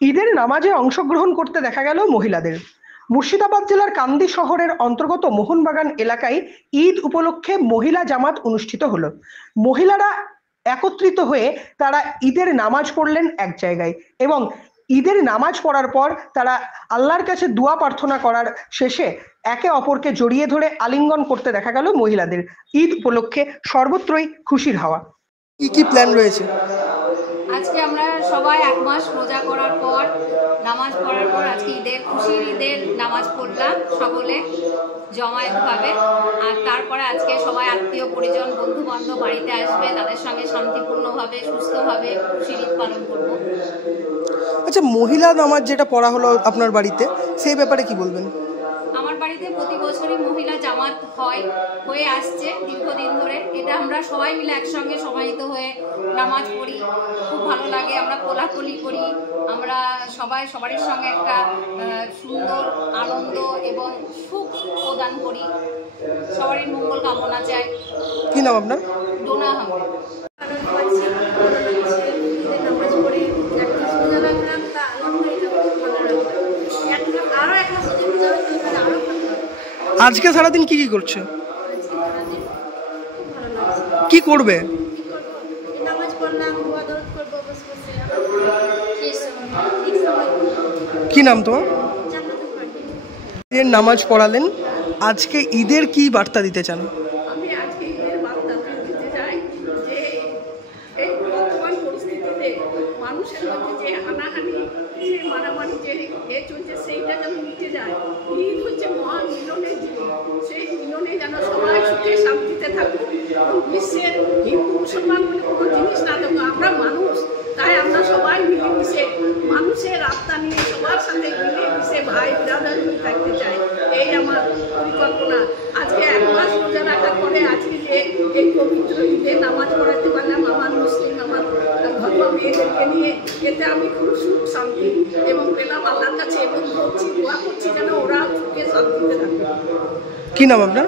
ঈদের নামাজে অংশগ্রহণ করতে দেখা গেল মহিলাদের। মুর্শিদাবাদ জেলার কান্দি শহরের অন্তর্গত মোহনবাগান এলাকায় ঈদ উপলক্ষে মহিলা জামাত অনুষ্ঠিত হলো। মহিলারা একত্রিত হয়ে তারা ঈদের নামাজ পড়লেন এক জায়গায়, এবং ঈদের নামাজ পড়ার পর তারা আল্লাহর কাছে দোয়া প্রার্থনা করার শেষে একে অপরকে জড়িয়ে ধরে আলিঙ্গন করতে দেখা গেল মহিলাদের। ঈদ উপলক্ষে সর্বত্রই খুশির হাওয়া। কি কি প্ল্যান রয়েছে? আজকে আমরা সবাই এক মাস রোজা করার পর নামাজ পড়ার পর আজকে খুশির ঈদের নামাজ পড়লাম সকলে জমায়েতভাবে। আর তারপরে আজকে সবাই আত্মীয় পরিজন বন্ধু বান্ধব বাড়িতে আসবে, তাদের সঙ্গে শান্তিপূর্ণভাবে সুস্থভাবে খুশির ঈদ পালন করব। আচ্ছা, মহিলা নামাজ যেটা পড়া হলো আপনার বাড়িতে, সেই ব্যাপারে কি বলবেন? আমার বাড়িতে প্রতি বছরই মহিলা জামাত হয়ে আসছে দীর্ঘদিন ধরে। এটা আমরা সবাই মিলে একসঙ্গে সমাহিত হয়ে নামাজ পড়ি, খুব ভালো লাগে। আমরা কোলাকুলি করি, আমরা সবারই সঙ্গে একটা সুন্দর আনন্দ এবং সুখ প্রদান করি, সবারই মঙ্গল কামনা চাই। কি নাম আপনার? ডোনা আহমেদ। আজকে সারাদিন কি কি করছে? কি করবে? কি নাম তোমার? ঈদের নামাজ পড়ালেন, আজকে ঈদের কি বার্তা দিতে চান? আমি আজকে ঈদের বার্তা দিতে চাই যে এই বর্তমান পরিস্থিতিতে মানুষের মধ্যে যে হানাহানি, যে মারামারি যে চলছে, সেইটা যেন মিটে যায়। ঈদ হচ্ছে মহান মিলনের দিন, সেই মিলনে যেন সবাই সুখে শান্তিতে থাকুক। বিশ্বের হিন্দু মুসলমান বলে কোনো জিনিস না থাকুক, আমরা মানুষ, তাই আমরা সবাই মিলেমিশে মানুষের আত্মা নিয়ে সবার সাথে মিলেমিশে ভাই ব্রাদার হয়ে থাকতে চাই। এই আমার পরিকল্পনা। আজকে এক মাস রোজা রাখার পরে আজকে যে এই পবিত্র ঈদে নামাজ পড়াতে পারলাম আমার মুসলিম আমার ঘরোয়া মেয়েদেরকে নিয়ে, এতে আমি খুব সুখ শান্তি এবং পেলাম আল্লাহর কাছে, এবং করছি দোয়া করছি যেন ওরা সুখে শান্তিতে থাকে। কি নাম আপনার?